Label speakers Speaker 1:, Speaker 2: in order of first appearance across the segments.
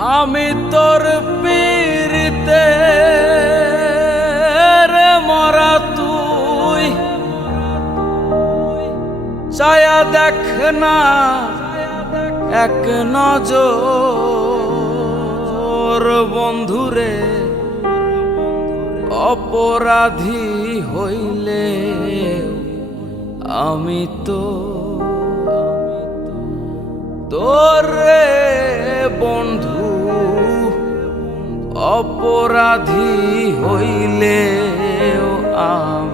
Speaker 1: আমি তোর পীড়িতে রে মরা তুই। ছায়া দেখ না, এক নজর বন্ধুরে, অপরাধী হইলে আমি তো তোরে বন্ধু অপরাধী হইলে আমি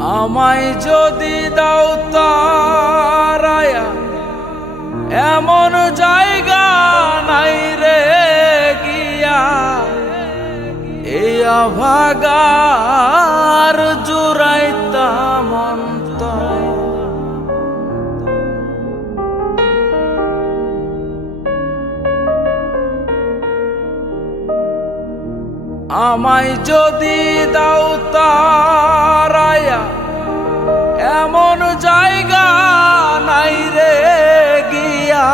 Speaker 1: আমায় যদি দাও তারায়া এমন জায়গা নাই রে গিয়া। এই অভাগার আমায় যদি দাও তারায়া, এমন জায়গা নাই রে গিয়া।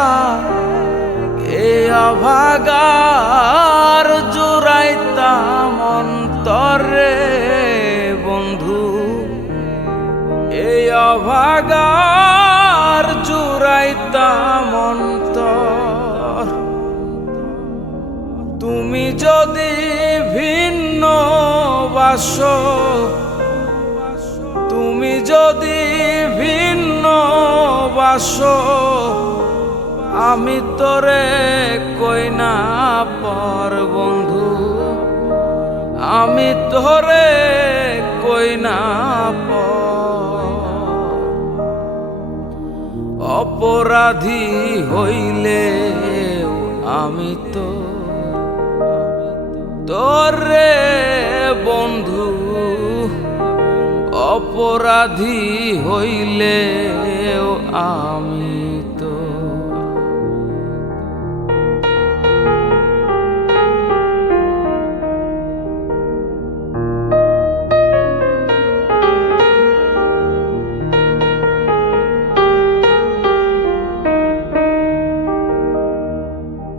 Speaker 1: এ অভাগার জুড়াইতাম অন্তরে বন্ধু। এই অভাগার জুড়াইতাম অন্তর। তুমি যদি বাস তুমি যদি ভিন্ন বাস, আমি তোরে কই না পর বন্ধু? আমি তোরে কই না পর? অপরাধী হইলে আমি তো তোরে বন্ধু অপরাধী হইলে আমি তো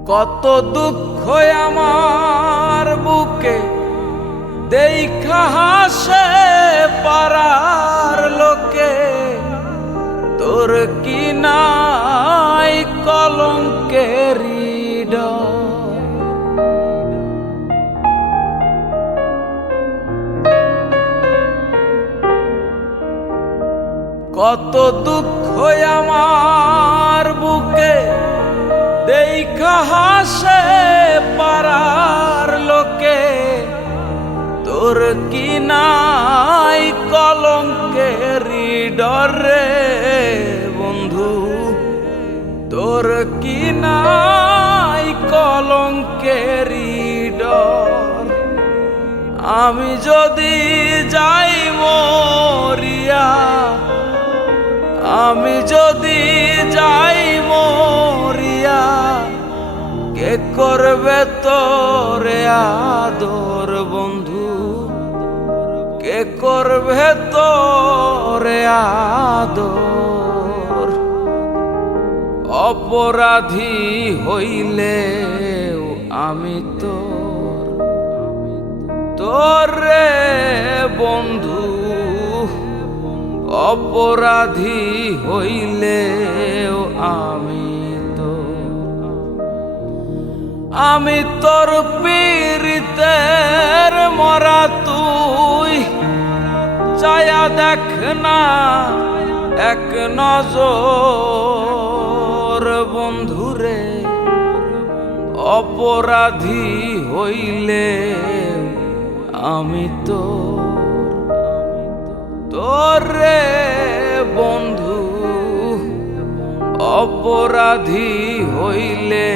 Speaker 1: কত দুঃখ আমার বুকে দেখা হাসে পারার লোকে। তোর কি নাই কলঙ্কের কত দুঃখ আমার তোর কি নাই কলঙ্কের ডরে, বন্ধু। তোর কি নাই কলঙ্কের ডর? আমি যদি যাই মরিয়া, আমি যদি যাই মরিয়া, কে করবে তোরে আদর, বন্ধু? করবে তোরে আদর। অপরাধী হইলে আমি তোর, তোরে বন্ধু। অপরাধী হইলে আমি তো আমি তোর পীড়িতের দেখ না এক নজর বন্ধুরে অপরাধী হইলে আমি তো তোরে বন্ধু অপরাধী হইলে